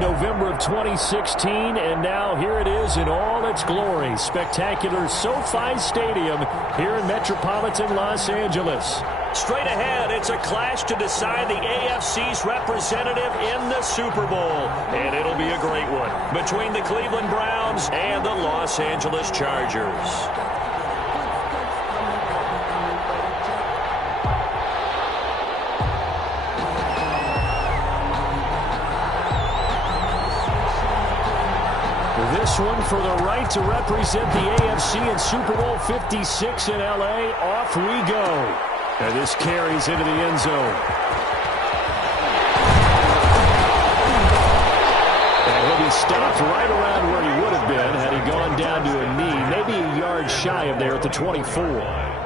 November of 2016, and now here it is in all its glory. Spectacular SoFi Stadium here in metropolitan Los Angeles. Straight ahead, it's a clash to decide the AFC's representative in the Super Bowl. And it'll be a great one between the Cleveland Browns and the Los Angeles Chargers. This one for the right to represent the AFC in Super Bowl 56 in L.A. Off we go. And this carries into the end zone. And he'll be stopped right around where he would have been had he gone down to a knee, maybe a yard shy of there at the 24.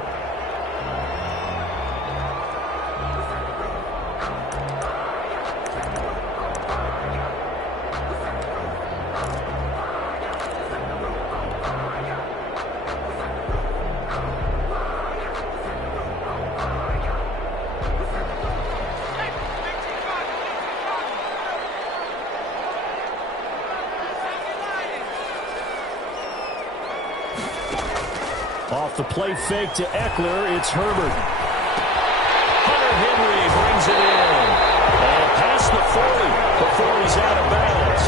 Off the play fake to Eckler, it's Herbert. Hunter Henry brings it in. And past the 40 before he's out of bounds.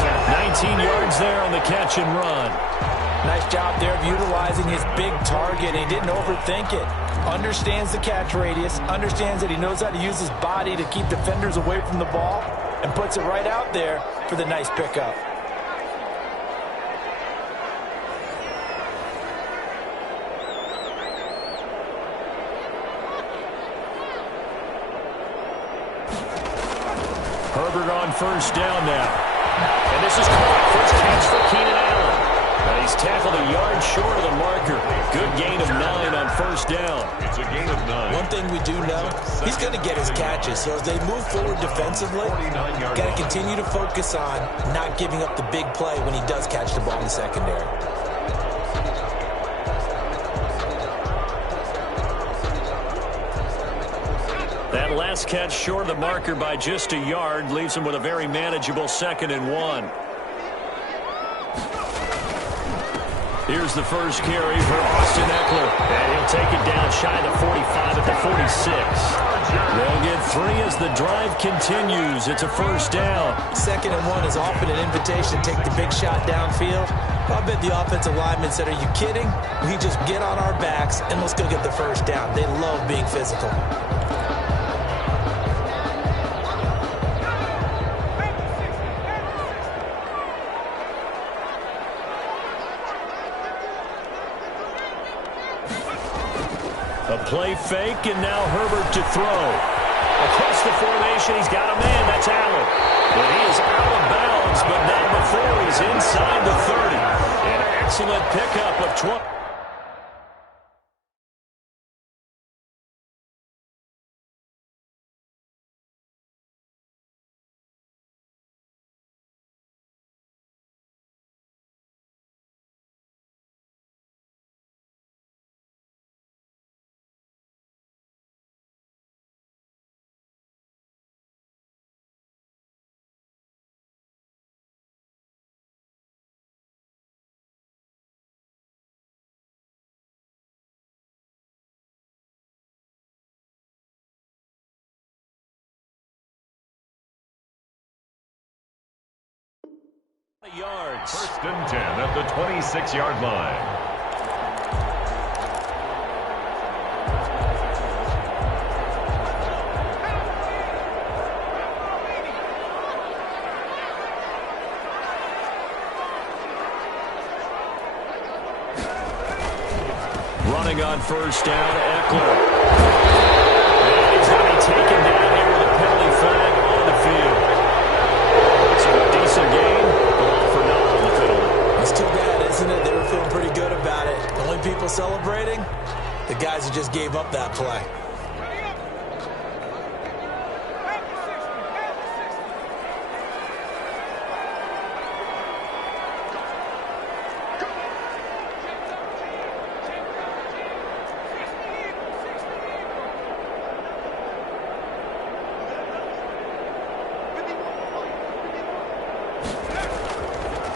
19 yards there on the catch and run. Nice job there of utilizing his big target. He didn't overthink it. Understands the catch radius. Understands that he knows how to use his body to keep defenders away from the ball. And puts it right out there for the nice pickup. Herbert on first down now. And this is caught. First catch for Keenan Allen. And he's tackled a yard short of the marker. Good gain of 9 on first down. It's a gain of 9. One thing we do know, he's going to get his catches. So as they move forward defensively, got to continue to focus on not giving up the big play when he does catch the ball in the secondary. That last catch short of the marker by just a yard leaves him with a very manageable 2nd and 1. Here's the first carry for Austin Eckler. And he'll take it down shy of the 45 at the 46. They'll get 3 as the drive continues. It's a first down. 2nd and 1 is often an invitation to take the big shot downfield. I bet the offensive lineman said, are you kidding? We just get on our backs and let's go get the first down. They love being physical. A play fake, and now Herbert to throw. Across the formation, he's got a man. That's Allen. But he is out of bounds, but not before he's inside the 30. An excellent pickup of 20. Yards. 1st and 10 at the 26-yard line. Running on first down, Eckler. And he's going to be taken down here with a penalty flag on the field. It's a decent game. It's too bad, isn't it? They were feeling pretty good about it. The only people celebrating, the guys who just gave up that play.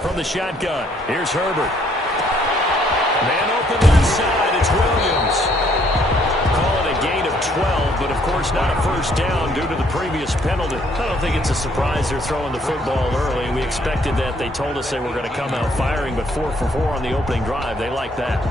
from the shotgun. Here's Herbert. Man open left side. It's Williams. Call it a gain of 12, but of course not a first down due to the previous penalty. I don't think it's a surprise they're throwing the football early. We expected that. They told us they were going to come out firing, but 4 for 4 on the opening drive. They like that.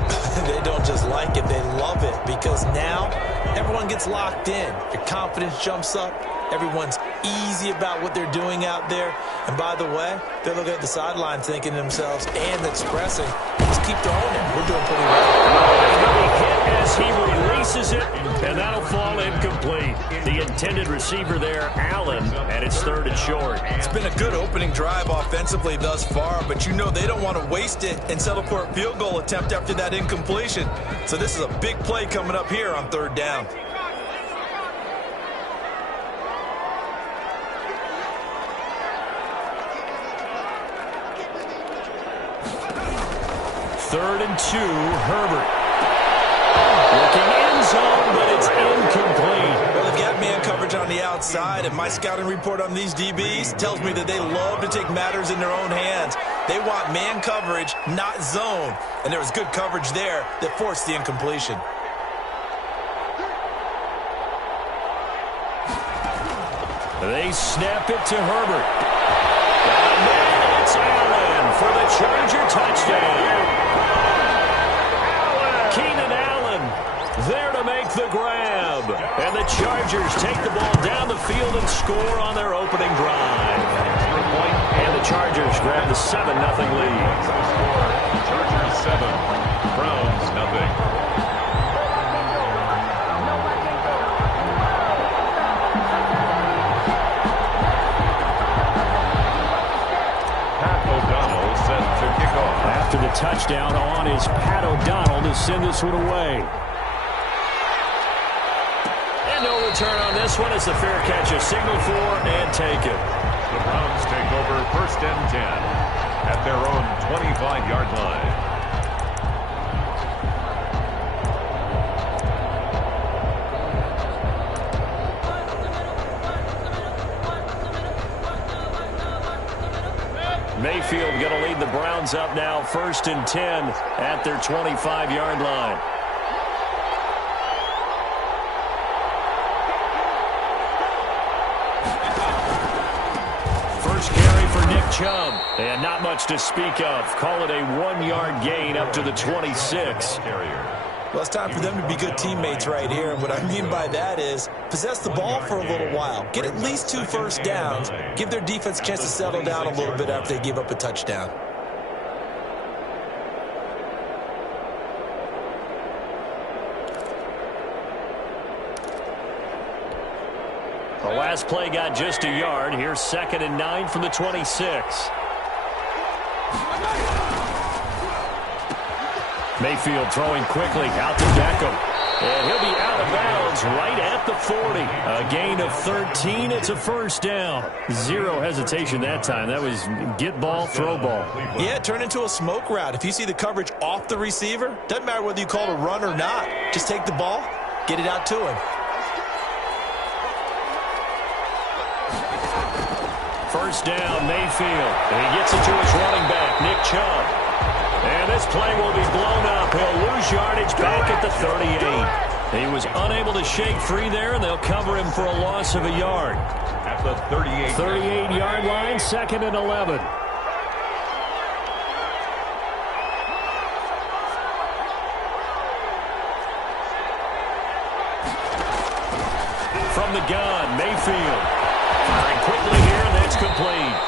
They don't just like it, they love it, because now everyone gets locked in. Your confidence jumps up. Everyone's easy about what they're doing out there. And by the way, they're looking at the sideline thinking to themselves and expressing, just keep throwing it. We're doing pretty well. He'll be hit as he releases it, and that'll fall incomplete. The intended receiver there, Allen, and it's 3rd and short. It's been a good opening drive offensively thus far, but you know they don't want to waste it and settle for a field goal attempt after that incompletion. So this is a big play coming up here on 3rd down. Third and 2, Herbert. Looking end zone, but it's incomplete. Well, they've got man coverage on the outside, and my scouting report on these DBs tells me that they love to take matters in their own hands. They want man coverage, not zone. And there was good coverage there that forced the incompletion. They snap it to Herbert. And then it's Allen for the Charger touchdown. Keenan Allen there to make the grab. And the Chargers take the ball down the field and score on their opening drive. And the Chargers grab the 7-0 lead. Chargers 7, Browns 0. After the touchdown on is Pat O'Donnell to send this one away. And no return on this one as the fair catch is signaled for and taken. The Browns take over 1st and 10 at their own 25-yard line. Mayfield going to lead the Browns up now 1st and 10 at their 25-yard line. First carry for Nick Chubb. And not much to speak of. Call it a 1-yard gain up to the 26. Well, it's time for them to be good teammates right here. And what I mean by that is possess the ball for a little while. Get at least 2 first downs. Give their defense a chance to settle down a little bit after they give up a touchdown. The last play got just a yard. Here's 2nd and 9 from the 26. Mayfield throwing quickly out to Beckham. And he'll be out of bounds right at the 40. A gain of 13. It's a first down. Zero hesitation that time. That was get ball, throw ball. Yeah, turn into a smoke route. If you see the coverage off the receiver, doesn't matter whether you call it a run or not. Just take the ball, get it out to him. First down, Mayfield. And he gets it to his running back, Nick Chubb. And this play will be blown up. He'll lose yardage back at the 38. He was unable to shake free there, and they'll cover him for a loss of a yard. At the 38. 38-yard line, 2nd and 11. From the gun, Mayfield. Firing quickly here, and that's complete.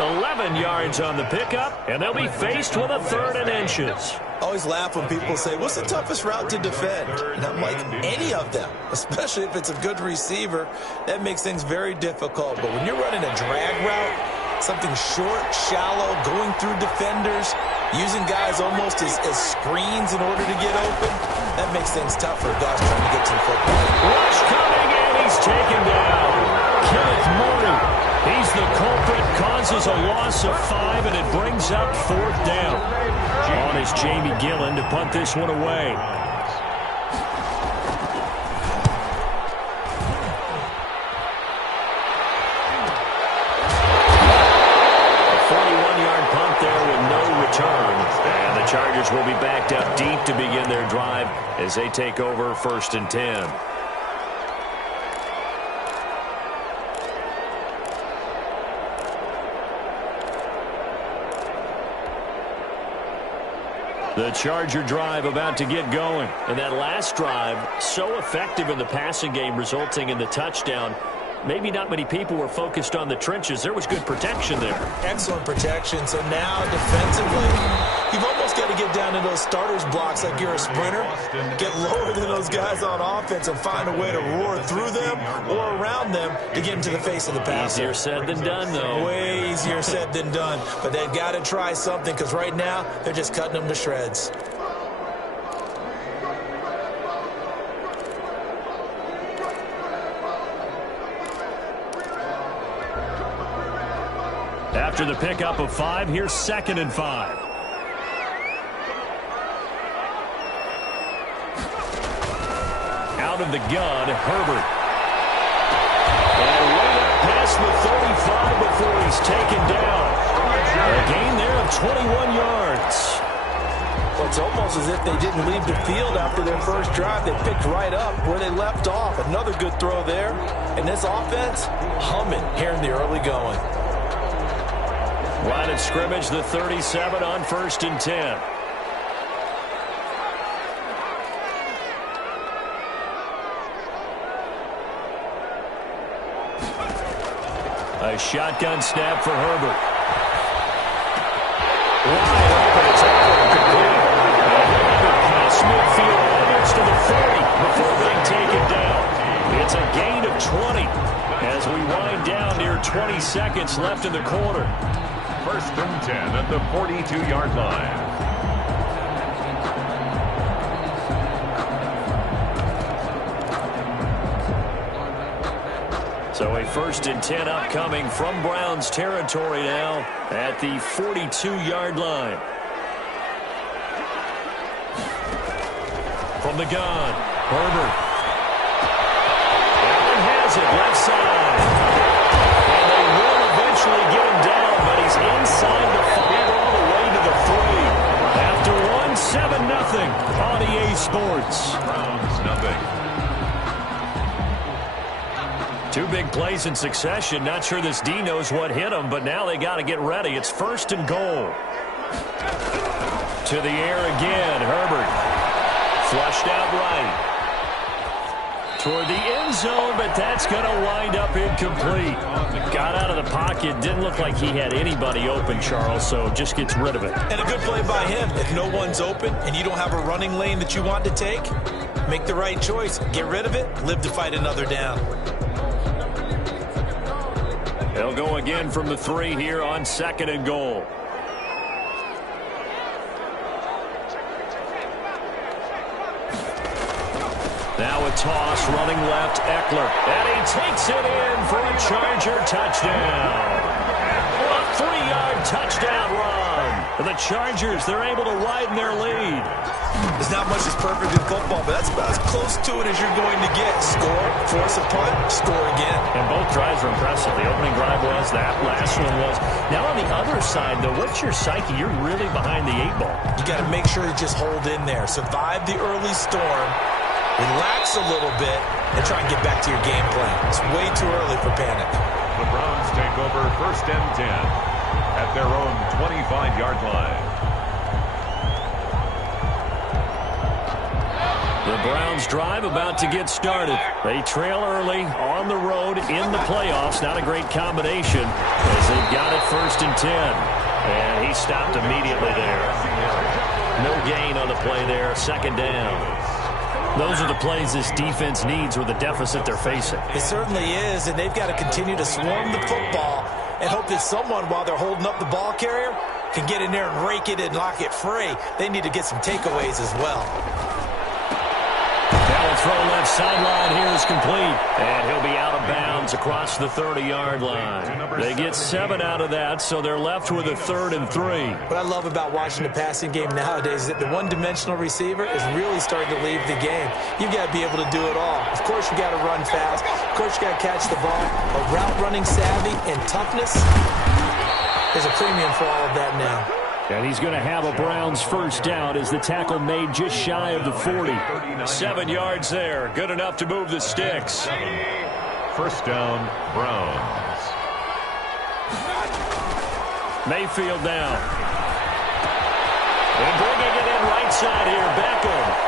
11 yards on the pickup, and they'll be faced with a 3rd and inches. Always laugh when people say, what's the toughest route to defend? And I'm like, any of them, especially if it's a good receiver. That makes things very difficult. But when you're running a drag route, something short, shallow, going through defenders, using guys almost as screens in order to get open, that makes things tough for guys trying to get to the football. Rush coming in, he's taken down. Kenneth Murray. He's the culprit, causes a loss of 5, and it brings up 4th down. On is Jamie Gillen to punt this one away. A scrimmage will be backed up deep to begin their drive as they take over 1st and 10. The Charger drive about to get going. And that last drive, so effective in the passing game, resulting in the touchdown. Maybe not many people were focused on the trenches. There was good protection there. Excellent protection. So now defensively, you've almost got to get down to those starters blocks like you're a sprinter. Get lower than those guys on offense and find a way to roar through them or around them to get into the face of the passer. Easier said than done, though. Way easier said than done. But they've got to try something because right now they're just cutting them to shreds. After the pickup of 5, here's 2nd and 5. Out of the gun, Herbert. And way up past the 35 before he's taken down. A gain there of 21 yards. Well, it's almost as if they didn't leave the field after their first drive. They picked right up where they left off. Another good throw there. And this offense, humming here in the early going. Line of scrimmage, the 37 on 1st and 10. A shotgun snap for Herbert. Wide open, it's incomplete. Pass midfield almost to the 40 before being taken down. It's a gain of 20 as we wind down near 20 seconds left in the quarter. 1st and 10 at the 42-yard line. So a 1st and 10 upcoming from Browns territory now at the 42-yard line. From the gun, Herbert. Allen has it, left side. And they will eventually get him down, but he's inside the 5 all the way to the 3. After 1, 7-0 on EA Sports. Browns nothing. 2 big plays in succession. Not sure this D knows what hit him, but now they got to get ready. It's 1st and goal. To the air again, Herbert. Flushed out right. Toward the end zone, but that's going to wind up incomplete. Got out of the pocket. Didn't look like he had anybody open, Charles, so just gets rid of it. And a good play by him. If no one's open and you don't have a running lane that you want to take, make the right choice. Get rid of it. Live to fight another down. They'll go again from the 3 here on 2nd and goal. Now a toss, running left, Eckler. And he takes it in for a Charger touchdown. A 3-yard touchdown run. And the Chargers, they're able to widen their lead. There's not much that's perfect in football, but that's about as close to it as you're going to get. Score, force a punt, score again. And both drives were impressive. The opening drive was, that last one was. Now on the other side, though, what's your psyche? You're really behind the 8 ball. You got to make sure you just hold in there. Survive the early storm. Relax a little bit and try and get back to your game plan. It's way too early for panic. The Browns take over 1st and 10 at their own 25-yard line. The Browns drive about to get started. They trail early on the road in the playoffs. Not a great combination as they've got it 1st and 10. And he stopped immediately there. No gain on the play there. 2nd down. Those are the plays this defense needs with the deficit they're facing. It certainly is, and they've got to continue to swarm the football and hope that someone, while they're holding up the ball carrier, can get in there and rake it and lock it free. They need to get some takeaways as well. Now a throw left sideline here is complete. And he'll be out of bounds across the 30-yard line. They get 7 out of that, so they're left with a 3rd and 3. What I love about watching the passing game nowadays is that the one-dimensional receiver is really starting to leave the game. You've got to be able to do it all. Of course, you got to run fast. Of course, you got to catch the ball. But route running savvy and toughness, there's a premium for all of that now. And he's going to have a Browns first down as the tackle made just shy of the 40. 7 yards there. Good enough to move the sticks. First down, Browns. Mayfield down. And bringing it in right side here, Beckham.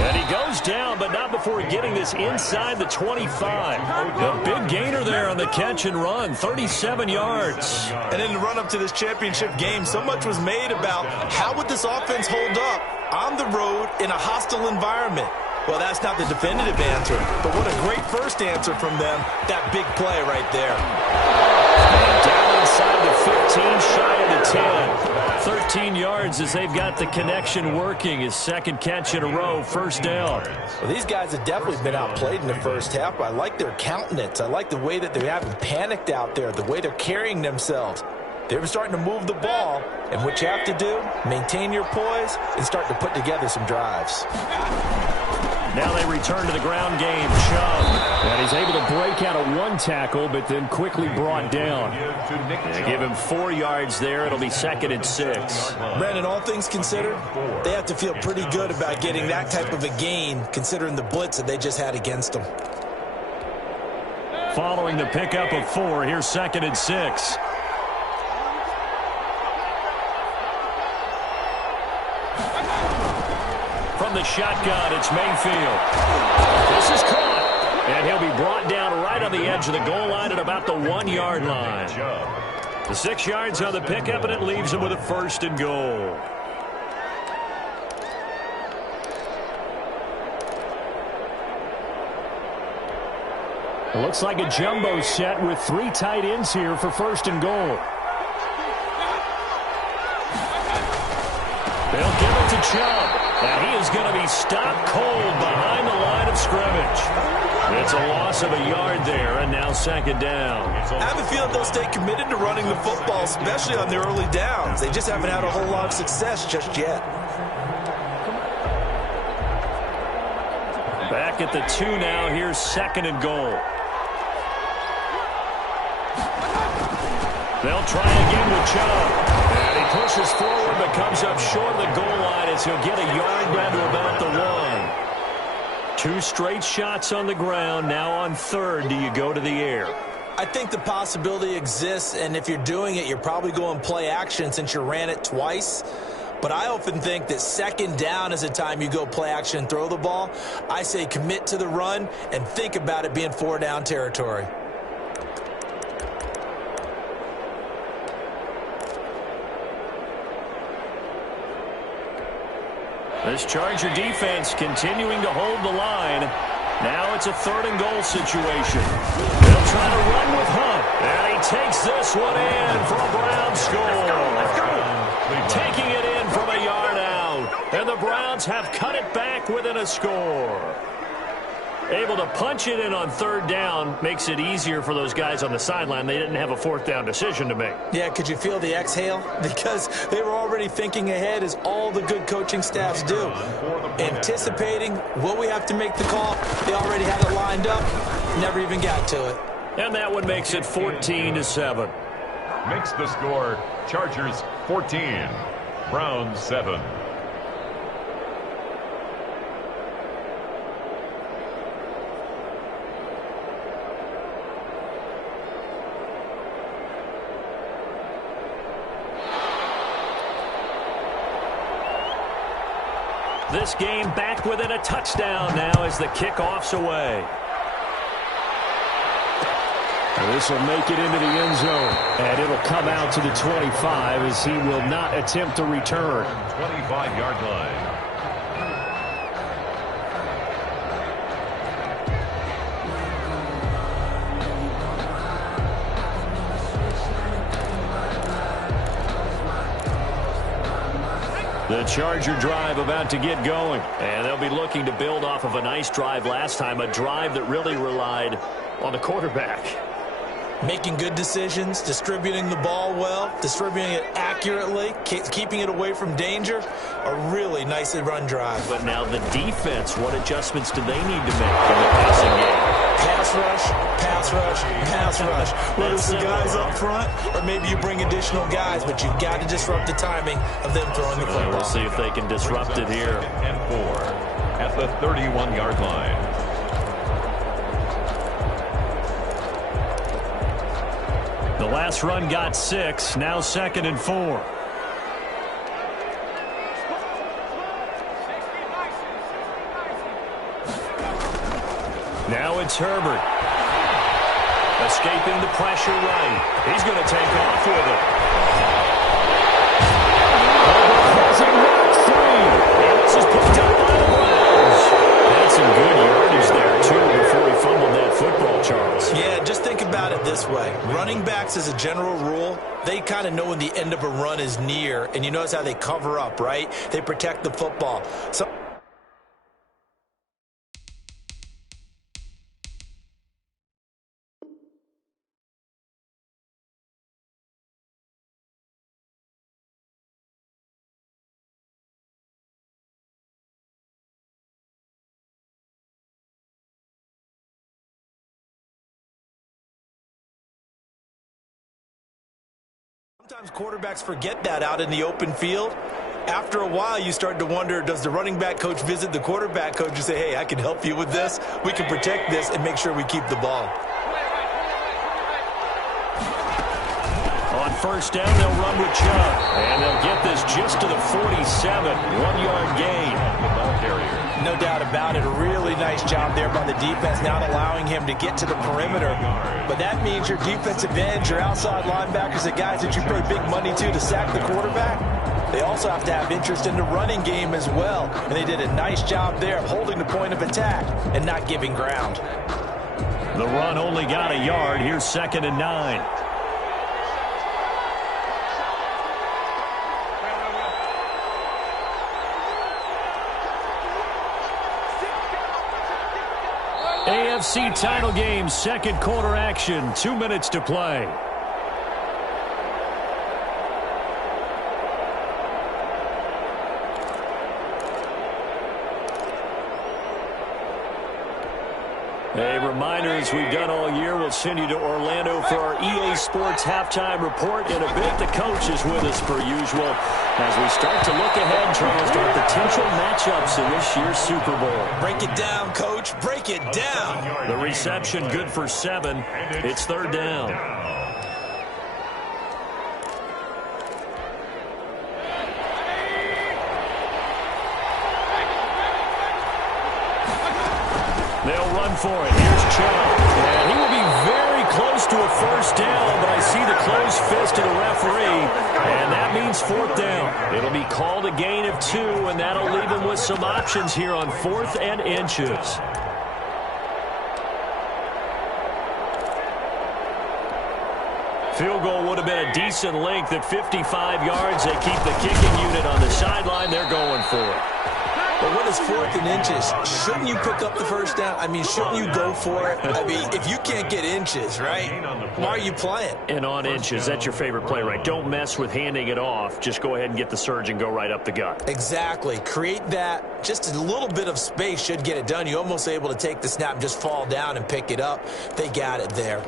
And he goes down, but not before getting this inside the 25. A big gainer there on the catch and run, 37 yards. And in the run-up to this championship game, so much was made about how would this offense hold up on the road in a hostile environment. Well, that's not the definitive answer, but what a great first answer from them. That big play right there. And down inside the 15, shy of the 10. 13 yards as they've got the connection working. His second catch in a row, first down. Well, these guys have definitely been outplayed in the first half. I like their countenance. I like the way that they haven't panicked out there, the way they're carrying themselves. They're starting to move the ball, and what you have to do, maintain your poise and start to put together some drives. Now they return to the ground game. Chubb. And he's able to break out of one tackle, but then quickly brought down. They give him 4 yards there. It'll be 2nd and 6. Brandon, all things considered, they have to feel pretty good about getting that type of a gain, considering the blitz that they just had against them. Following the pickup of 4, here's 2nd and 6. From the shotgun, it's Mayfield. This is caught. And he'll be brought down right on the edge of the goal line at about the 1 yard line. The 6 yards on the pickup, and it leaves him with a 1st and goal. It looks like a jumbo set with 3 tight ends here for 1st and goal. They'll give it to Chubb. And he is going to be stopped cold behind the line of scrimmage. It's a loss of a yard there, and now 2nd down. I have a feeling they'll stay committed to running the football, especially on their early downs. They just haven't had a whole lot of success just yet. Back at the 2 now. Here's 2nd and goal. They'll try again with Chubb. And he pushes forward but comes up short of the goal line as he'll get a yard down to about the 1. 2 straight shots on the ground. Now on 3rd, do you go to the air? I think the possibility exists, and if you're doing it, you're probably going play action since you ran it twice. But I often think that 2nd down is the time you go play action and throw the ball. I say commit to the run and think about it being 4 down territory. This Charger defense continuing to hold the line. Now it's a 3rd and goal situation. They'll try to run with Hunt. And he takes this one in for a Browns score. Taking it in from a yard out. And the Browns have cut it back within a score. Able to punch it in on 3rd down makes it easier for those guys on the sideline. They didn't have a 4th down decision to make. Yeah, could you feel the exhale? Because they were already thinking ahead, as all the good coaching staffs do. Anticipating what we have to make the call. They already had it lined up. Never even got to it. And that one makes it 14-7. Makes the score Chargers 14, Browns 7. This game back within a touchdown now as the kickoff's away. This will make it into the end zone, and it'll come out to the 25 as he will not attempt to return. 25-yard line. The Charger drive about to get going, and they'll be looking to build off of a nice drive last time, a drive that really relied on the quarterback. Making good decisions, distributing the ball well, distributing it accurately, keeping it away from danger. A really nice run drive. But now the defense, what adjustments do they need to make in the passing game? Pass rush, pass rush, pass rush. Whether it's the guys up front or maybe you bring additional guys, but you've got to disrupt the timing of them throwing the football. We'll see if they can disrupt it here. And 4 at the 31-yard line. The last run got 6, now 2nd and 4. Now it's Herbert. Escaping the pressure right. He's going to take off with it. Herbert has it knocked free. And this is picked up by the Browns. That's some good yardage there, too, before he fumbled that football, Charles. Yeah, just think about it this way. Running backs, as a general rule, they kind of know when the end of a run is near. And you notice how they cover up, right? They protect the football. So sometimes quarterbacks forget that out in the open field. After a while, you start to wonder, does the running back coach visit the quarterback coach and say, hey, I can help you with this. We can protect this and make sure we keep the ball. On first down, they'll run with Chubb. And they'll get this just to the 47, 1-yard gain. The ball carrier. No doubt about it. A really nice job there by the defense, not allowing him to get to the perimeter. But that means your defensive ends, your outside linebackers, the guys that you pay big money to sack the quarterback, they also have to have interest in the running game as well. And they did a nice job there of holding the point of attack and not giving ground. The run only got a yard. Here's 2nd and 9. AFC title game, second quarter action, 2 minutes to play. A reminder, as we've done all year, we'll send you to Orlando for our EA Sports halftime report. In a bit, the coach is with us per usual as we start to look ahead, Charles, to our potential matchups in this year's Super Bowl. Break it down, Coach. Break it down. The reception good for 7. It's 3rd down. They'll run for it. Here's Chubb. And he will be very close to a first down, but I see the closed fist of the referee, and that means 4th down. It'll be called a gain of 2, and that'll leave him with some options here on 4th and inches. Field goal would have been a decent length at 55 yards. They keep the kicking unit on the sideline. They're going for it. But what is 4th and inches? Shouldn't you pick up the first down? I mean, shouldn't you go for it? I mean, if you can't get inches, right, why are you playing? And on inches, that's your favorite play, right? Don't mess with handing it off. Just go ahead and get the surge and go right up the gut. Exactly. Create that. Just a little bit of space should get it done. You're almost able to take the snap and just fall down and pick it up. They got it there.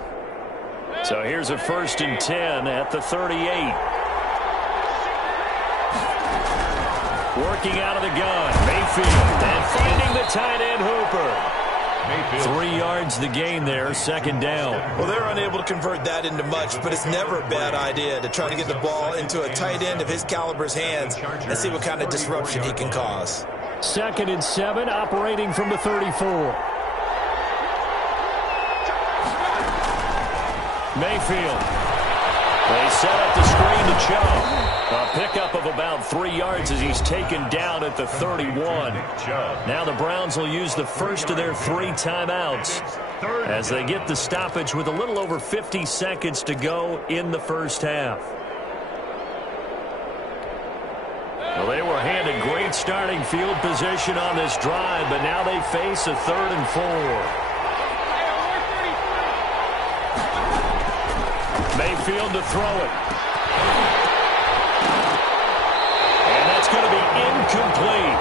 So here's a 1st and 10 at the 38. Working out of the gun, Mayfield, and finding the tight end Hooper. Mayfield. 3 yards the gain there, 2nd down. Well, they're unable to convert that into much, but it's never a bad idea to try to get the ball into a tight end of his caliber's hands and see what kind of disruption he can cause. 2nd and 7, operating from the 34. Mayfield. They set up the screen to Chubb. A pickup of about 3 yards as he's taken down at the 31. Now the Browns will use the first of their 3 timeouts as they get the stoppage with a little over 50 seconds to go in the first half. Well, they were handed great starting field position on this drive, but now they face a 3rd and 4. Mayfield to throw it. And that's going to be incomplete.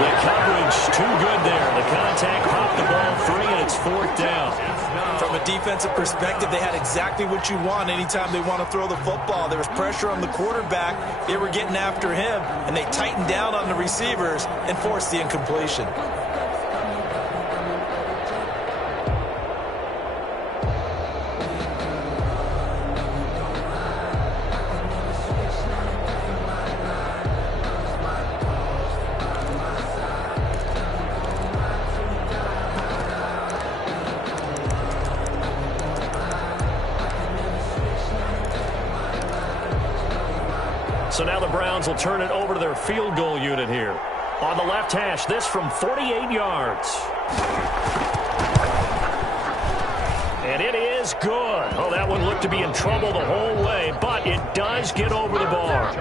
The coverage too good there. The contact popped the ball free, and it's 4th down. From a defensive perspective, they had exactly what you want anytime they want to throw the football. There was pressure on the quarterback. They were getting after him, and they tightened down on the receivers and forced the incompletion. So now the Browns will turn it over to their field goal unit here. On the left hash, this from 48 yards. And it is good. Oh, that one looked to be in trouble the whole way, but it does get over the bar.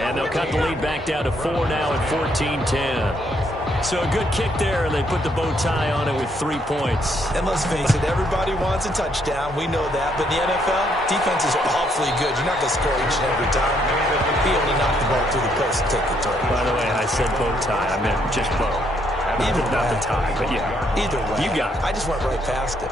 And they'll cut the lead back down to 4 now at 14-10. So a good kick there, and they put the bow tie on it with 3 points. And let's face it, everybody wants a touchdown. We know that. But in the NFL, defense is awfully good. You're not going to score each and every time. Be able to knock the ball through the post and take the target. By the way, I said bow tie. I meant just bow. Not the tie, but yeah. Either way. You got it. I just went right past it.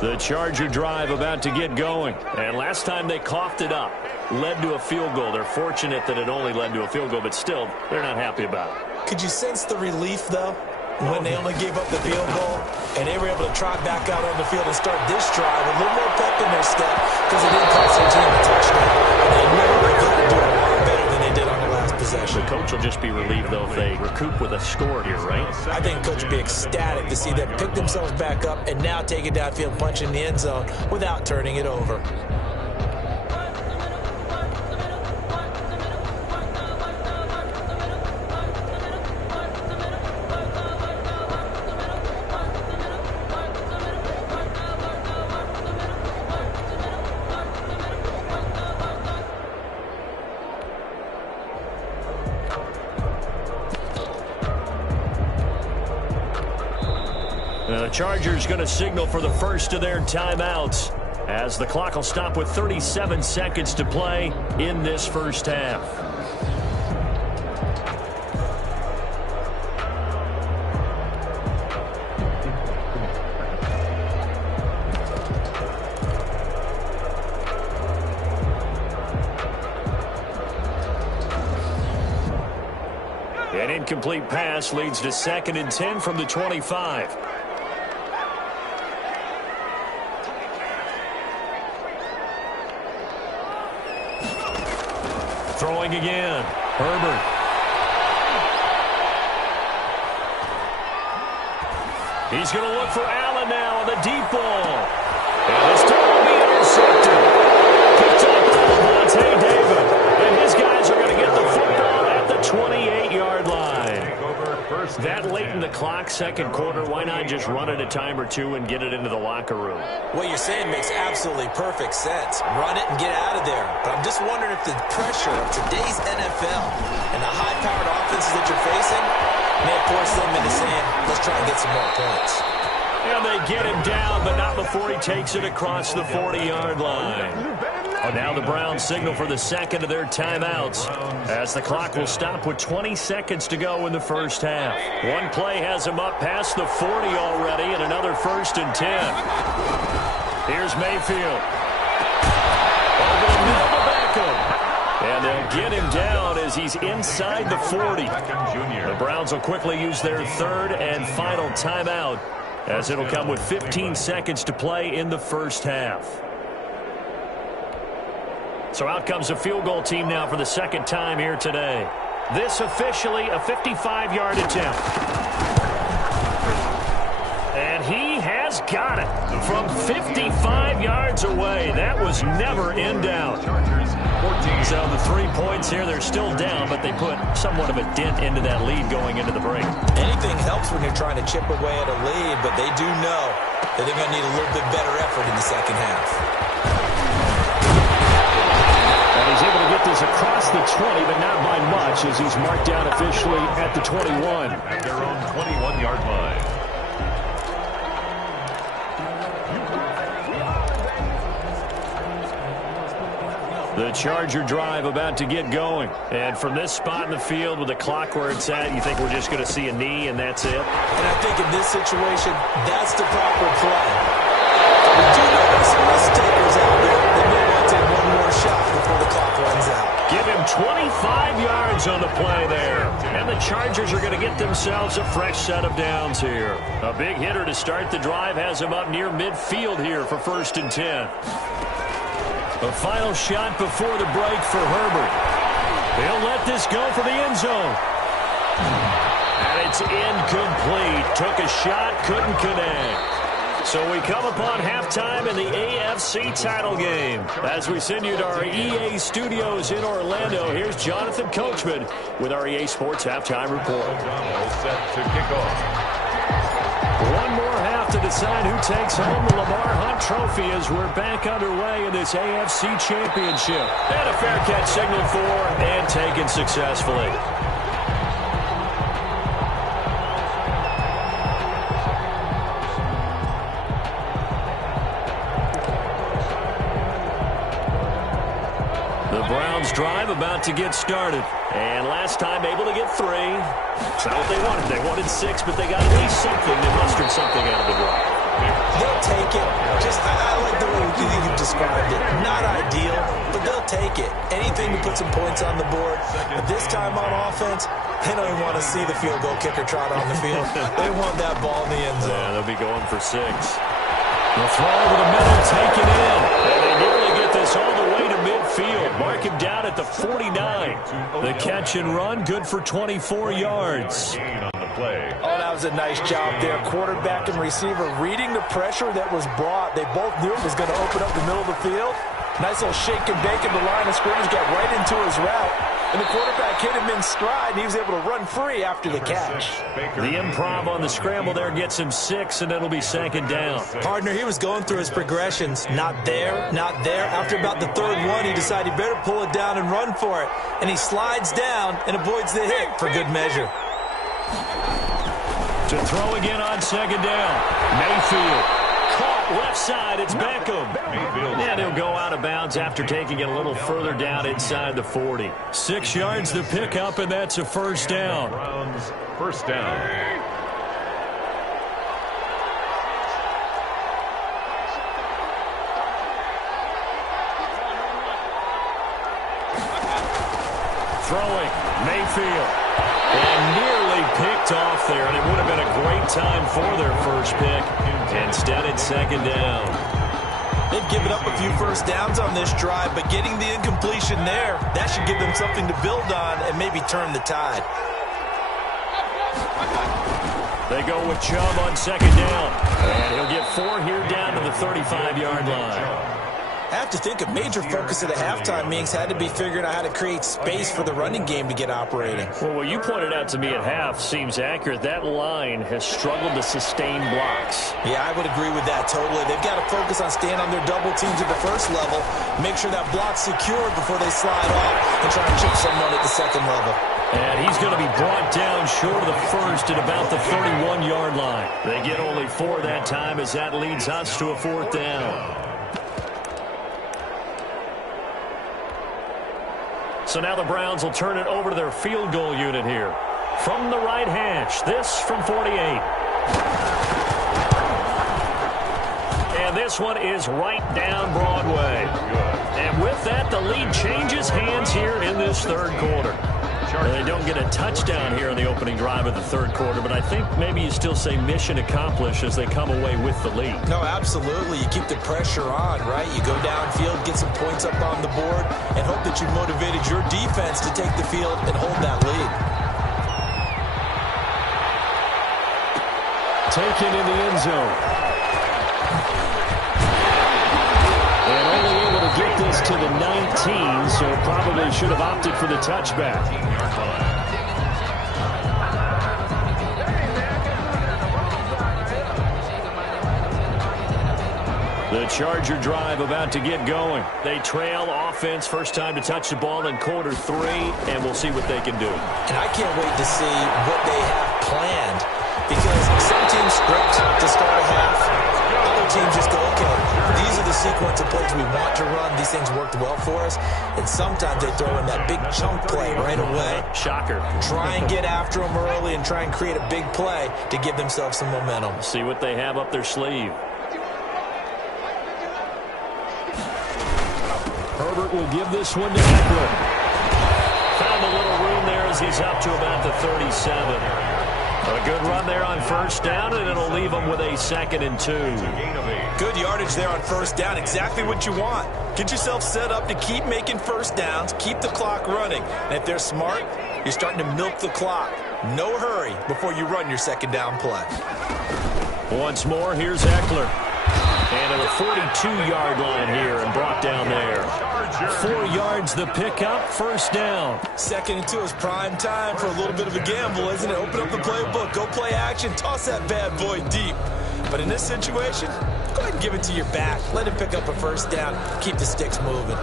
The Charger drive about to get going. And last time they coughed it up, led to a field goal. They're fortunate that it only led to a field goal, but still, they're not happy about it. Could you sense the relief, though, when they only gave up the field goal and they were able to trot back out on the field and start this drive with a little more pep in their step because it didn't cost their team a touchdown. And they know they've got to do a lot better than they did on the last possession. The coach will just be relieved, though, if they recoup with a score here, right? I think the coach will be ecstatic to see them pick themselves back up and now take it downfield and punch in the end zone without turning it over. The Chargers going to signal for the first of their timeouts as the clock will stop with 37 seconds to play in this first half. An incomplete pass leads to 2nd and 10 from the 25. Throwing again. Herbert. He's going to look for Allen now on the deep ball. And this time will be intercepted. Picked up by Levante David. And his guys are going to get the football at the 28-yard line. That late in the clock, second quarter, why not just run it a time or two and get it into the locker room? What you're saying makes absolutely perfect sense. Run it and get out of there. But I'm just wondering if the pressure of today's NFL and the high-powered offenses that you're facing may have forced them into saying, let's try and get some more points. And they get him down, but not before he takes it across the 40-yard line. Oh, now the Browns signal for the second of their timeouts as the clock will stop with 20 seconds to go in the first half. One play has him up past the 40 already and another 1st and 10. Here's Mayfield. Over the middle to Beckham. And they'll get him down as he's inside the 40. The Browns will quickly use their 3rd and final timeout as it'll come with 15 seconds to play in the first half. So out comes a field goal team now for the second time here today. This officially a 55-yard attempt. And he has got it from 55 yards away. That was never in doubt. So the 3 points here, they're still down, but they put somewhat of a dent into that lead going into the break. Anything helps when you're trying to chip away at a lead, but they do know that they're going to need a little bit better effort in the second half. And he's able to get this across the 20, but not by much, as he's marked down officially at the 21. At their own 21-yard line. The Charger drive about to get going. And from this spot in the field with the clock where it's at, you think we're just going to see a knee and that's it? And I think in this situation, that's the proper play. We do know there's some risk takers out there that may want to take one more shot before the clock runs out. Give him 25 yards on the play there. And the Chargers are going to get themselves a fresh set of downs here. A big hitter to start the drive has him up near midfield here for 1st and 10. A final shot before the break for Herbert. He'll let this go for the end zone. And it's incomplete. Took a shot, couldn't connect. So we come upon halftime in the AFC title game. As we send you to our EA studios in Orlando, here's Jonathan Coachman with our EA Sports Halftime Report. All set to kick off. One more half to decide who takes home the Lamar Hunt Trophy as we're back underway in this AFC Championship. And a fair catch signaled for and taken successfully. The Browns drive about to get started. And last time able to get 3. It's not what they wanted. They wanted 6, but they got at least something. They mustered something out of the drive. They'll take it. I like the way you've described it. Not ideal, but they'll take it. Anything to put some points on the board. But this time on offense, they don't even want to see the field goal kicker trot on the field. They want that ball in the end zone. Yeah, they'll be going for 6. The throw over the middle, taken in. And they nearly get this all the way to midfield. Mark him down at the 49. The catch and run, good for 24 yards. Oh, that was a nice job there. Quarterback and receiver reading the pressure that was brought. They both knew it was going to open up the middle of the field. Nice little shake and bake in the line of scrimmage, got right into his route. And the quarterback hit him in stride, and he was able to run free after the catch. The improv on the scramble there gets him 6, and it'll be 2nd down. Partner, he was going through his progressions. Not there, not there. After about the 3rd one, he decided he better pull it down and run for it. And he slides down and avoids the hit for good measure. To throw again on 2nd down. Mayfield. Caught left side. It's Beckham. And he'll go out of bounds after taking it a little further down inside the 40. 6 yards to pick up, and that's a 1st down. Browns, 1st down. Throwing. Mayfield. And nearly picked off there, and it would have been a great time for their first pick. Instead, it's 2nd down. They've given up a few first downs on this drive, but getting the incompletion there, that should give them something to build on and maybe turn the tide. They go with Chubb on 2nd down. And he'll get 4 here down to the 35-yard line. I have to think a major focus at a halftime meetings had to be figuring out how to create space for the running game to get operating. Well, what you pointed out to me at half seems accurate. That line has struggled to sustain blocks. Yeah, I would agree with that totally. They've got to focus on staying on their double teams at the 1st level, make sure that block's secured before they slide off and try to chip someone at the 2nd level. And he's going to be brought down short of the 1st at about the 31-yard line. They get only 4 that time as that leads us to a 4th down. So now the Browns will turn it over to their field goal unit here. From the right hash, this from 48. And this one is right down Broadway. And with that, the lead changes hands here in this 3rd quarter. They don't get a touchdown here in the opening drive of the 3rd quarter, but I think maybe you still say mission accomplished as they come away with the lead. No, absolutely. You keep the pressure on, right? You go downfield, get some points up on the board, and hope that you motivated your defense to take the field and hold that lead. Taken in the end zone. And only able to get this to the 19, so probably should have opted for the touchback. The Charger drive about to get going. They trail offense, first time to touch the ball in quarter 3, and we'll see what they can do. And I can't wait to see what they have planned, because some teams script to start a half. Other teams just go, okay, these are the sequence of plays we want to run. These things worked well for us. And sometimes they throw in that big chunk play right away. Shocker. Try and get after them early and try and create a big play to give themselves some momentum. See what they have up their sleeve. Herbert will give this one to Eckler. Found a little room there as he's up to about the 37. A good run there on first down, and it'll leave them with a 2nd and 2. Good yardage there on first down. Exactly what you want. Get yourself set up to keep making first downs, keep the clock running. And if they're smart, you're starting to milk the clock. No hurry before you run your 2nd down play. Once more, here's Eckler. And at the 42-yard line here and brought down there. 4 yards the pickup, first down. 2nd and 2 is prime time for a little bit of a gamble, isn't it? Open up the playbook, go play action, toss that bad boy deep. But in this situation, go ahead and give it to your back. Let him pick up a first down, keep the sticks moving.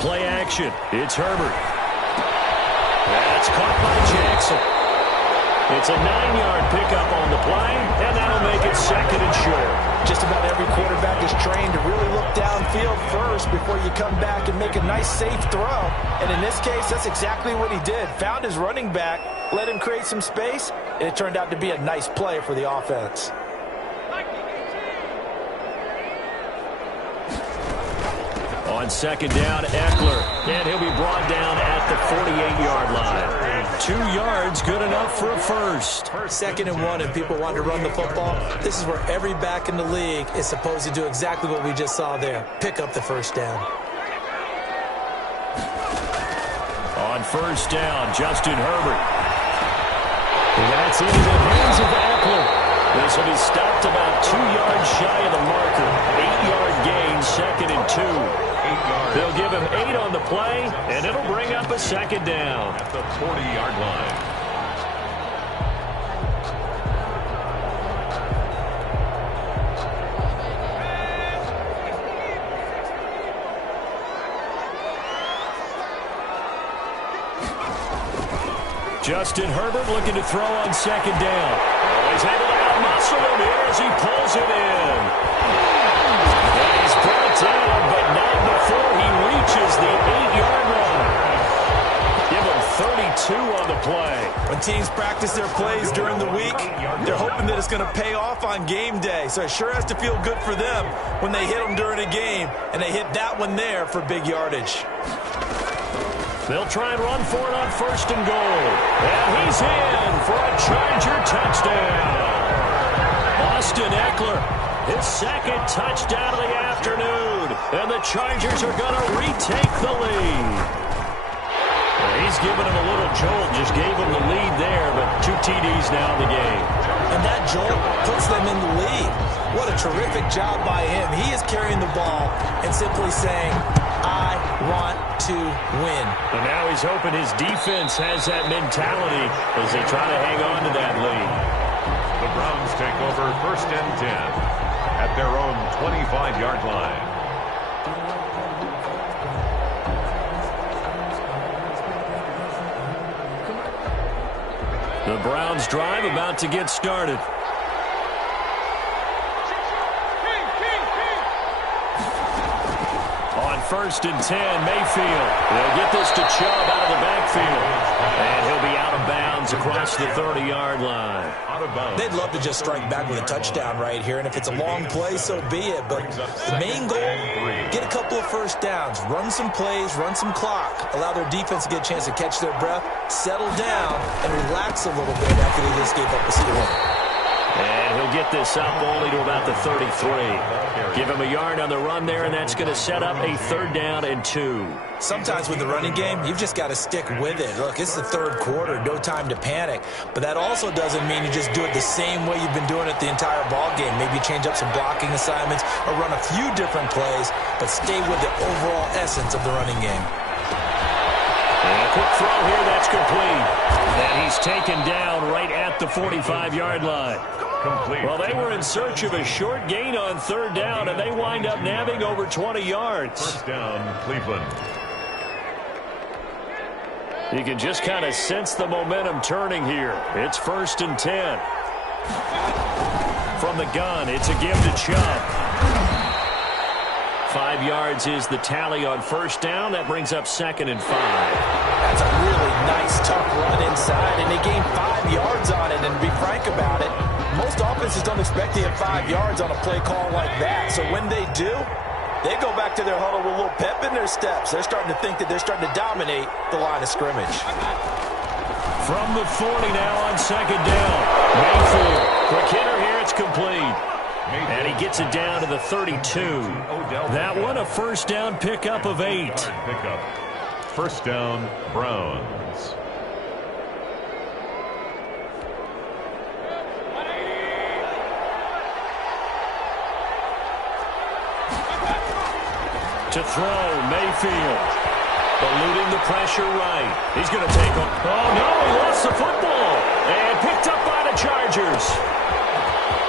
Play action. It's Herbert. That's caught by Jackson. It's a 9-yard pickup on the play, and that'll make it 2nd and short. Just about every quarterback is trained to really look downfield first before you come back and make a nice, safe throw. And in this case, that's exactly what he did. Found his running back, let him create some space, and it turned out to be a nice play for the offense. On 2nd down, Eckler. And he'll be brought down at the 48-yard line. 2 yards, good enough for a first. 2nd and 1, and people want to run the football. This is where every back in the league is supposed to do exactly what we just saw there. Pick up the first down. On first down, Justin Herbert. That's into the hands of Eckler. This will be stopped about 2 yards shy of the marker. 8-yard gain, 2nd and 2. They'll give him 8 on the play, and it'll bring up a 2nd down. At the 40-yard line. Justin Herbert looking to throw on 2nd down. Oh, he's able to out-muscle him here as he pulls it in. And he's brought down, but not before he reaches the 8-yard line. Give him 32 on the play. When teams practice their plays during the week, they're hoping that it's going to pay off on game day. So it sure has to feel good for them when they hit them during a game, and they hit that one there for big yardage. They'll try and run for it on 1st and goal. And he's in for a Charger touchdown. Austin Eckler, his 2nd touchdown of the afternoon. And the Chargers are going to retake the lead. He's giving him a little jolt, just gave him the lead there, but 2 TDs now in the game. And that jolt puts them in the lead. What a terrific job by him. He is carrying the ball and simply saying, I want to win. And now he's hoping his defense has that mentality as they try to hang on to that lead. The Browns take over 1st and 10 at their own 25-yard line. The Browns drive about to get started. On 1st and 10, Mayfield. They'll get this to Chubb out of the backfield. And he'll be out of bounds across the 30-yard line. They'd love to just strike back with a touchdown right here, and if it's a long play, so be it. But the main goal, get a couple of first downs, run some plays, run some clock, allow their defense to get a chance to catch their breath, settle down, and relax a little bit after they just gave up a score. And he'll get this up only to about the 33. Give him a yard on the run there, and that's going to set up a 3rd down and 2. Sometimes with the running game, you've just got to stick with it. Look, it's the 3rd quarter, no time to panic. But that also doesn't mean you just do it the same way you've been doing it the entire ball game. Maybe change up some blocking assignments or run a few different plays, but stay with the overall essence of the running game. And a quick throw here, that's complete. And he's taken down right at the 45-yard line. Complete. Well, they were in search of a short gain on third down, and they wind up nabbing over 20 yards. First down, Cleveland. You can just kind of sense the momentum turning here. It's 1st and 10. From the gun, it's a give to Chubb. 5 yards is the tally on first down. That brings up 2nd and 5. That's a really nice, tough run inside, and they gained 5 yards on it. And to be frank about it, most offenses don't expect to get 5 yards on a play call like that. So when they do, they go back to their huddle with a little pep in their steps. They're starting to think that they're starting to dominate the line of scrimmage. From the 40 now on 2nd down. Mayfield. Quick hitter here. It's complete. And he gets it down to the 32. That one a first down pickup of 8. Pickup. First down, Browns. To throw, Mayfield. Eluding the pressure right. He's going to take him. Oh, no, he lost the football. And picked up by the Chargers.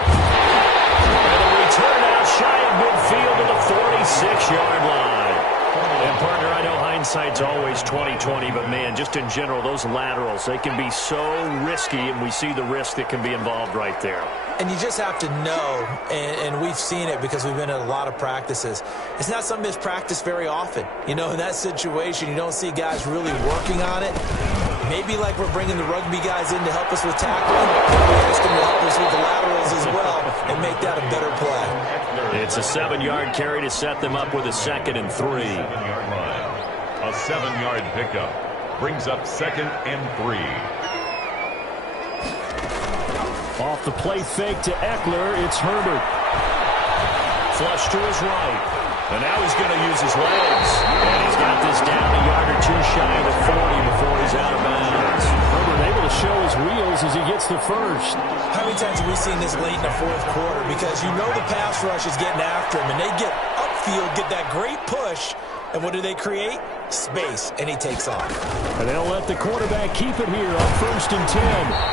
And a return out shy of midfield to the 46-yard line. And, partner, I know hindsight's always 20/20, but, man, just in general, those laterals, they can be so risky, and we see the risk that can be involved right there. And you just have to know, and we've seen it because we've been at a lot of practices, it's not something that's practiced very often. You know, in that situation, you don't see guys really working on it. Maybe like we're bringing the rugby guys in to help us with tackling, we ask them to help us with the laterals as well and make that a better play. It's a 7-yard carry to set them up with a 2nd and 3. 7-yard line. A 7-yard pickup brings up 2nd and 3. Off the play fake to Eckler, it's Herbert. Flush to his right. And now he's going to use his legs. And he's got this down a yard or two shy of the 40 before he's out of bounds. Herbert able to show his wheels as he gets the first. How many times have we seen this late in the fourth quarter? Because you know the pass rush is getting after him, and they get upfield, get that great push, and what do they create? Space, and he takes off. And they'll let the quarterback keep it here on 1st and 10.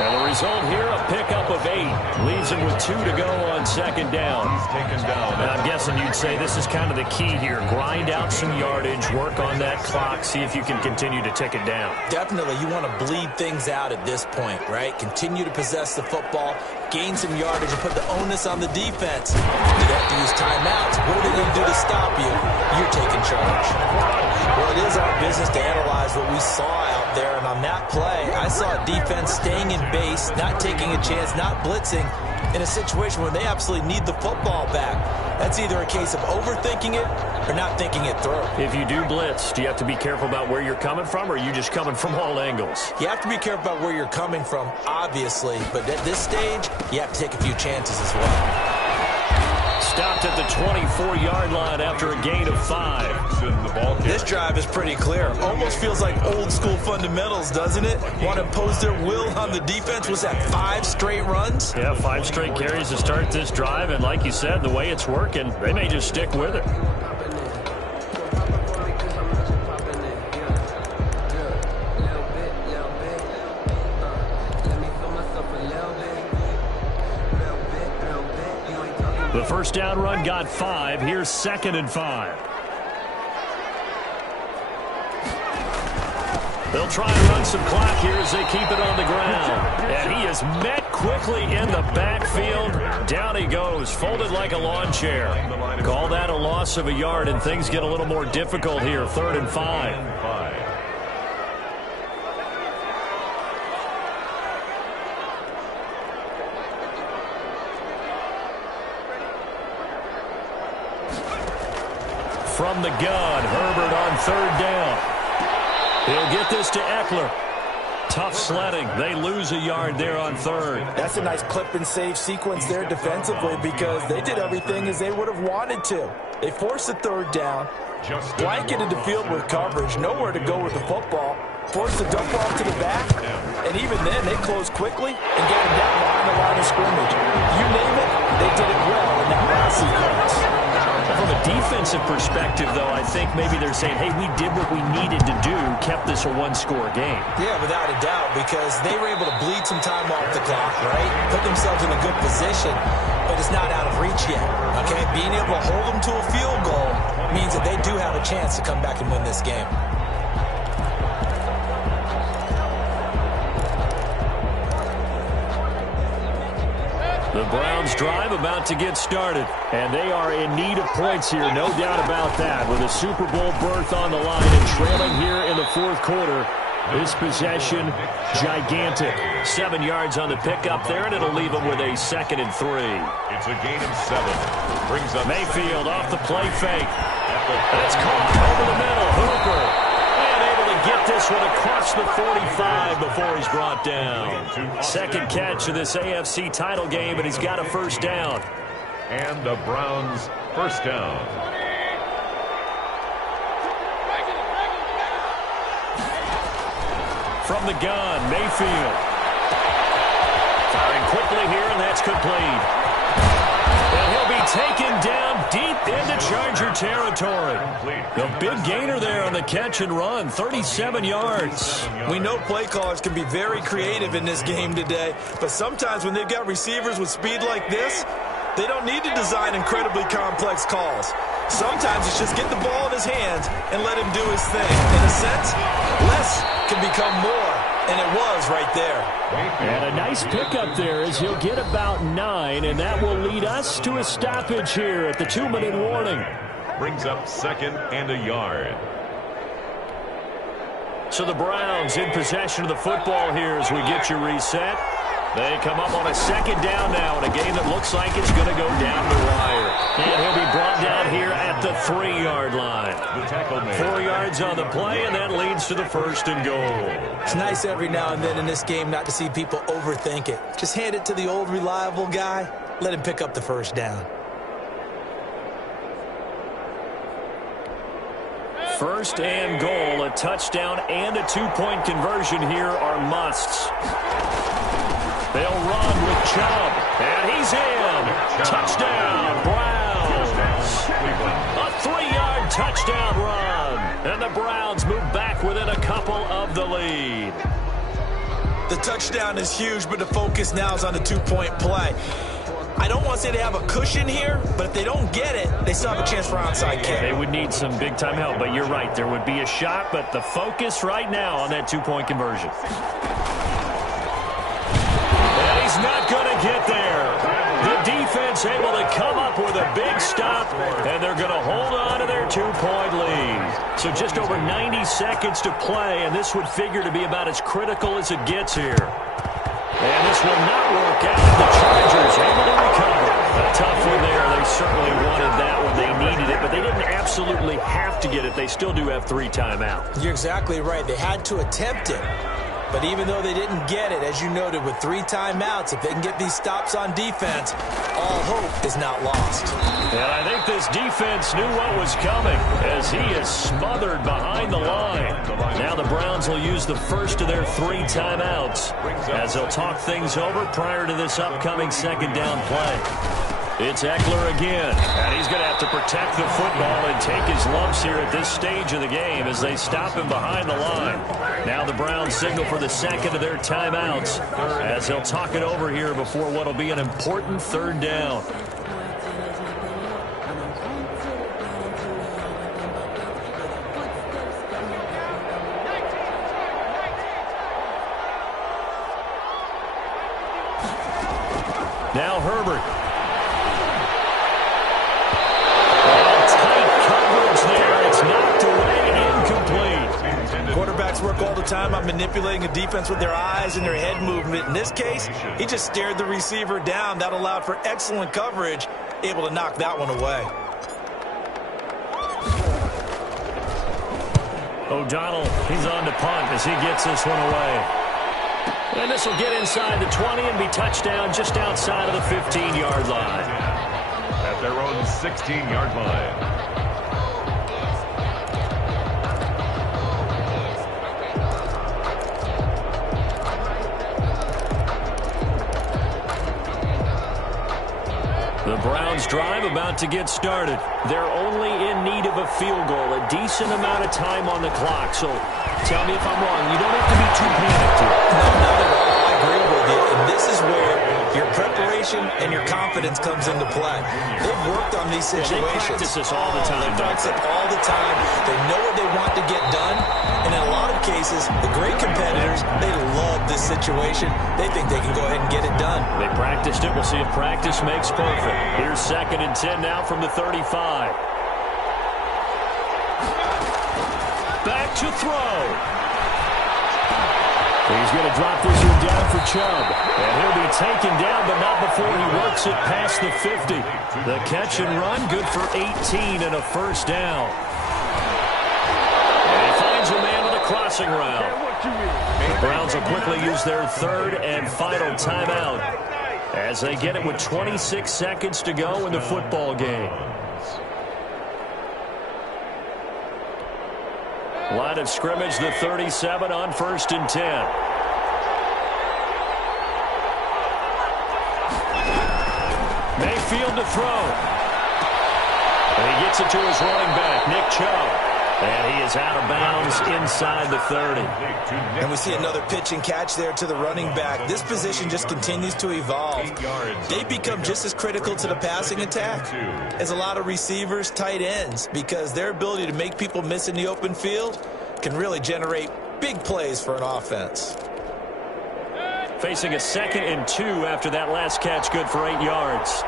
And the result here, a pickup of 8. Leaves him with 2 to go on 2nd down. He's taken down. And I'm guessing you'd say this is kind of the key here. Grind out some yardage, work on that clock, see if you can continue to tick it down. Definitely, you want to bleed things out at this point, right? Continue to possess the football, gain some yardage, and put the onus on the defense. You have to use timeouts. What are they going to do to stop you? You're taking charge. Well, it is our business to analyze what we saw out there, and on that play, I saw defense staying in base, not taking a chance, not blitzing, in a situation where they absolutely need the football back. That's either a case of overthinking it or not thinking it through. If you do blitz, do you have to be careful about where you're coming from, or are you just coming from all angles? You have to be careful about where you're coming from, obviously, but at this stage, you have to take a few chances as well. Stopped at the 24-yard line after a gain of 5. This drive is pretty clear. Almost feels like old-school fundamentals, doesn't it? Want to impose their will on the defense. Was that 5 straight runs? Yeah, 5 straight carries to start this drive, and like you said, the way it's working, they may just stick with it. The first down run got 5. Here's 2nd and 5. They'll try and run some clock here as they keep it on the ground. And he is met quickly in the backfield. Down he goes, folded like a lawn chair. Call that a loss of a yard, and things get a little more difficult here. 3rd and 5. From the gun, Herbert on 3rd down. He'll get this to Eckler. Tough sledding. They lose a yard there on 3rd. That's a nice clip and save sequence there defensively because they did everything as they would have wanted to. They forced the 3rd down, blanketed the field with coverage, nowhere to go with the football, forced the dump off to the back, and even then they closed quickly and got him down behind the line of scrimmage. You name it, they did it well in that last sequence. From a defense defensive perspective, though, I think maybe they're saying, hey, we did what we needed to do, kept this a one-score game. Yeah, without a doubt, because they were able to bleed some time off the clock, right? Put themselves in a good position, but it's not out of reach yet, okay? Being able to hold them to a field goal means that they do have a chance to come back and win this game. The Browns drive about to get started, and they are in need of points here, no doubt about that, with a Super Bowl berth on the line and trailing here in the fourth quarter. This possession, gigantic. 7 yards on the pickup there, and it'll leave them with a 2nd and 3. It's a gain of 7. Brings up Mayfield off the play fake. That's caught over the middle. Hooper. And able to get this one across the 45 before he's brought down. Second catch of this AFC title game, and he's got a first down. And the Browns first down. From the gun, Mayfield. Firing quickly here, and that's complete. And he'll be taken down deep into Charger territory. A big gainer there on the catch and run, 37 yards. We know play callers can be very creative in this game today, but sometimes when they've got receivers with speed like this, they don't need to design incredibly complex calls. Sometimes it's just get the ball in his hands and let him do his thing. In a sense, less can become more, and it was right there. And a nice pickup there as he'll get about 9, and that will lead us to a stoppage here at the 2-minute warning. Brings up 2nd and a yard. So the Browns in possession of the football here as we get you reset. They come up on a 2nd down now in a game that looks like it's going to go down the wire. And he'll be brought down here at the 3-yard line. 4 yards on the play, and that leads to the 1st and goal. It's nice every now and then in this game not to see people overthink it. Just hand it to the old reliable guy. Let him pick up the first down. 1st and goal. A touchdown and a 2-point conversion here are musts. They'll run with Chubb, and he's in. Touchdown, Browns. A 3-yard touchdown run, and the Browns move back within a couple of the lead. The touchdown is huge, but the focus now is on the 2-point play. I don't want to say they have a cushion here, but if they don't get it, they still have a chance for onside kick. They would need some big-time help, but you're right. There would be a shot, but the focus right now on that 2-point conversion. He's not going to get there. The defense able to come up with a big stop, and they're going to hold on to their 2-point lead. So just over 90 seconds to play, and this would figure to be about as critical as it gets here. And this will not work out. The Chargers able to recover. A tough one there. They certainly wanted that one. They needed it, but they didn't absolutely have to get it. They still do have 3 timeouts. You're exactly right. They had to attempt it. But even though they didn't get it, as you noted, with 3 timeouts, if they can get these stops on defense, all hope is not lost. And I think this defense knew what was coming as he is smothered behind the line. Now the Browns will use the first of their 3 timeouts as they'll talk things over prior to this upcoming 2nd down play. It's Eckler again, and he's going to have to protect the football and take his lumps here at this stage of the game as they stop him behind the line. Now the Browns signal for the 2nd of their timeouts as they'll talk it over here before what will be an important 3rd down. Now Herbert. Quarterbacks work all the time on manipulating a defense with their eyes and their head movement. In this case, he just stared the receiver down. That allowed for excellent coverage, able to knock that one away. O'Donnell, he's on to punt as he gets this one away. And this will get inside the 20 and be touchdown just outside of the 15-yard line. At their own 16-yard line. The Browns drive about to get started. They're only in need of a field goal, a decent amount of time on the clock. So tell me if I'm wrong. You don't have to be too panicked here. No, not at all. I agree with you. And this is where your preparation and your confidence comes into play. They've worked on these situations. Yeah, they practice this all the time. They practice it all the time. They know what they want to get done. And in a lot of cases, the great competitors, they love this situation. They think they can go ahead and get it done. They practiced it. We'll see if practice makes perfect. Here's 2nd and 10 now from the 35. Back to throw. He's going to drop this one down for Chubb. And he'll be taken down, but not before he works it past the 50. The catch and run, good for 18 and a first down. And he finds a man on the crossing route. The Browns will quickly use their 3rd and final timeout as they get it with 26 seconds to go in the football game. Line of scrimmage, the 37 on 1st and 10. Mayfield to throw. And he gets it to his running back, Nick Chubb. And he is out of bounds inside the 30. And we see another pitch and catch there to the running back. This position just continues to evolve. They become just as critical to the passing attack as a lot of receivers, tight ends, because their ability to make people miss in the open field can really generate big plays for an offense. Facing a 2nd and 2 after that last catch, good for 8 yards.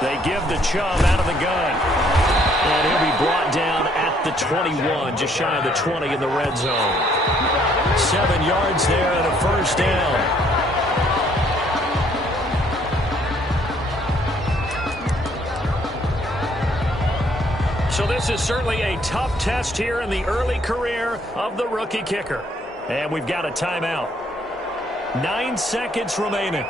They give the Chubb out of the gun. And he'll be brought down at the 21, just shy of the 20 in the red zone. 7 yards there and a first down. So this is certainly a tough test here in the early career of the rookie kicker. And we've got a timeout. 9 seconds remaining.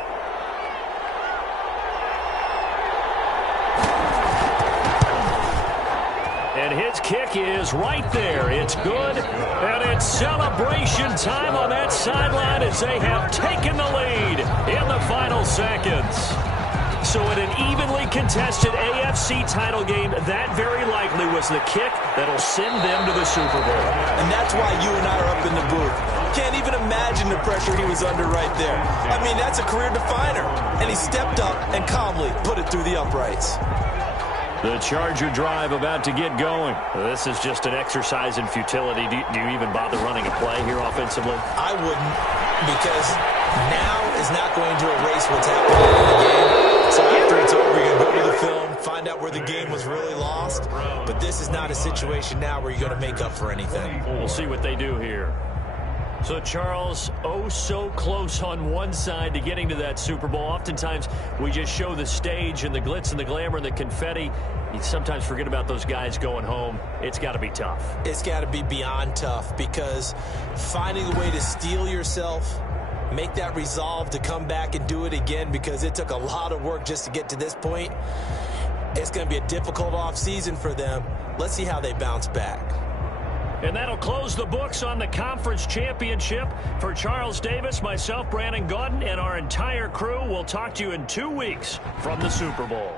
And his kick is right there. It's good. And it's celebration time on that sideline as they have taken the lead in the final seconds. So in an evenly contested AFC title game, that very likely was the kick that'll send them to the Super Bowl. And that's why you and I are up in the booth. Can't even imagine the pressure he was under right there. I mean, that's a career definer. And he stepped up and calmly put it through the uprights. The Charger drive about to get going. This is just an exercise in futility. Do you even bother running a play here offensively? I wouldn't, because now is not going to erase what's happening in the game. So after it's over, you're going to go to the film, find out where the game was really lost. But this is not a situation now where you're going to make up for anything. We'll see what they do here. So, Charles, oh so close on one side to getting to that Super Bowl. Oftentimes, we just show the stage and the glitz and the glamour and the confetti. You sometimes forget about those guys going home. It's got to be tough. It's got to be beyond tough, because finding a way to steel yourself, make that resolve to come back and do it again, because it took a lot of work just to get to this point. It's going to be a difficult offseason for them. Let's see how they bounce back. And that'll close the books on the conference championship. For Charles Davis, myself, Brandon Gaudin, and our entire crew, we'll talk to you in 2 weeks from the Super Bowl.